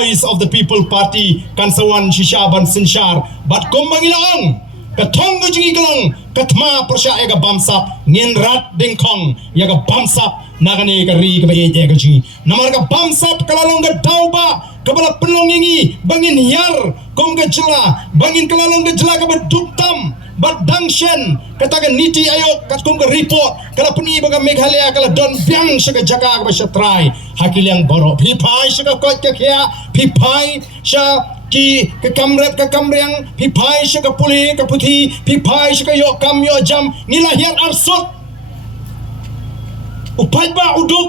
voice of the people party kansawan shisha ban sinshar bat kombangilaang katong gujingi kalong katma pyrshah yaga bamsap nginrat dingkong yaga bamsap nagane kari kabaye yaga ji namarga bamsap kalalong ga dauba kabala penongingi bangin hiar kom ga jela bangin kalalong ga jela ka duktam bat dangshen kataga niti ayok kat kom ga report kala puni baga meghalaya kala don byang shaga jaga ka shatrai hakilyang boro phipai shaga kot ka khia phipai sha ki kamret ka kamryang phipai shaga puli ka puthi phipai shaga yo kam yo jam nilahian arsut upai ba uduk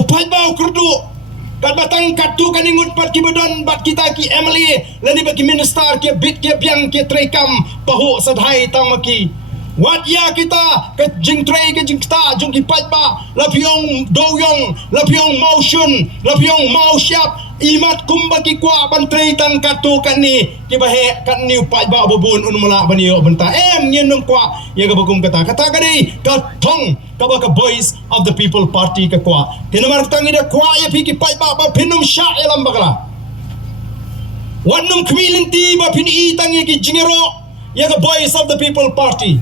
upai ba ukurdu kat batang katu kaningut pat ki badon bat kita ki emily lani bagi minister ki bit ki biang ki trekam pahu sadhai tamaki wat ya kita ke jing trei ke jing ta jong ki pat ba lapiong doyong lapiong motion lapiong mau siap imat kumba ki kwa ban trei tang katu kan ni ki bahe kan ni pat ba bubun unmula banio benta nyenong kwa ya ga bagum kata kadi ka thong kabaka voice of the people party ka kwa tinamar tangi da kwa ya piki pai ba pinum sha elam bagala wannum kmilinti ba pini tangi ki jingero ya ga voice of the people party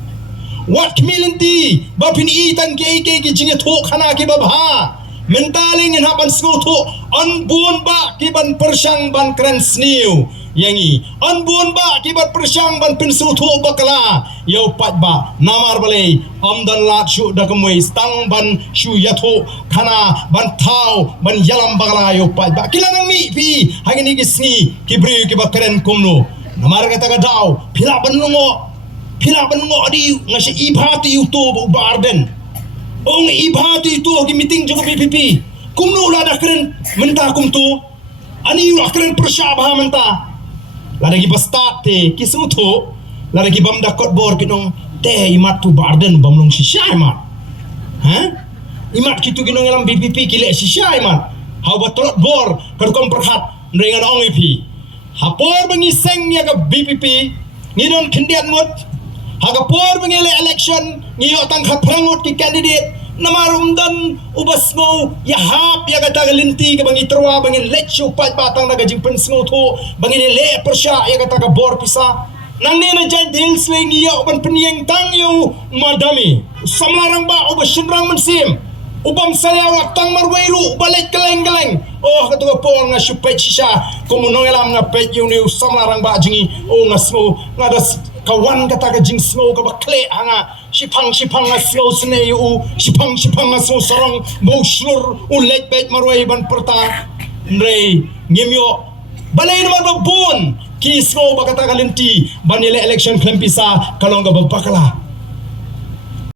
what kmilinti ba pini tangi ki jinge tho khana ki ba bha mentaling in haban sku tho anbun ba ki ban persyang ban kran sniu yangi anbun ba ki ban persyang ban pinsu tho bakala yo pat ba namar balai amdan lat shu dakamoi stang ban shu yatho khana ban thau ban yalam bagala yo pat ba kilanang mi pi hagini ki sngi ki bri ki bakren kumno namar kata ka daw phila ban lungo di ngasi ibhati youtube ba Arden ong ibhati tu ki meeting jo PPP kumno la da kren menta kumtu ani yu akren pyrshah bah menta la lagi bastat te kisutho la lagi bam da kot bor kinong te imat tu Arden bamlong shisha imat ha imat kitu kinong elam PPP kile shisha imat ha batrot bor kerkom perhat nrengan ong ipi hapor bangi seng ya ka BPP ngidon kindian mut haga por bangele election ngiyo tang khaprangot ki candidate namarum dan ubas mo yahap ya kata galinti ka bangi terwa bangin lechu pat batang naga jing pensngo tho bangin le pyrshah ya kata ka bor pisa nang ne na jai dil swing yo ban penyeng tang yo madami samlarang ba ubas shinrang mensim ubam saya watang marwairu balik keleng-keleng oh kata por nga supet shisha komunong elam nga pet yo ni samlarang ba jingi oh nga smo ngadas kawan kata ka jing snow ka bakle hanga sipang nga snow sne yu sipang nga snow sarong bo slur ulet bet marway ban perta ndrei ngimyo balay naman babun ki snow ba kata ka linti banile election klempisa kalong ka babakala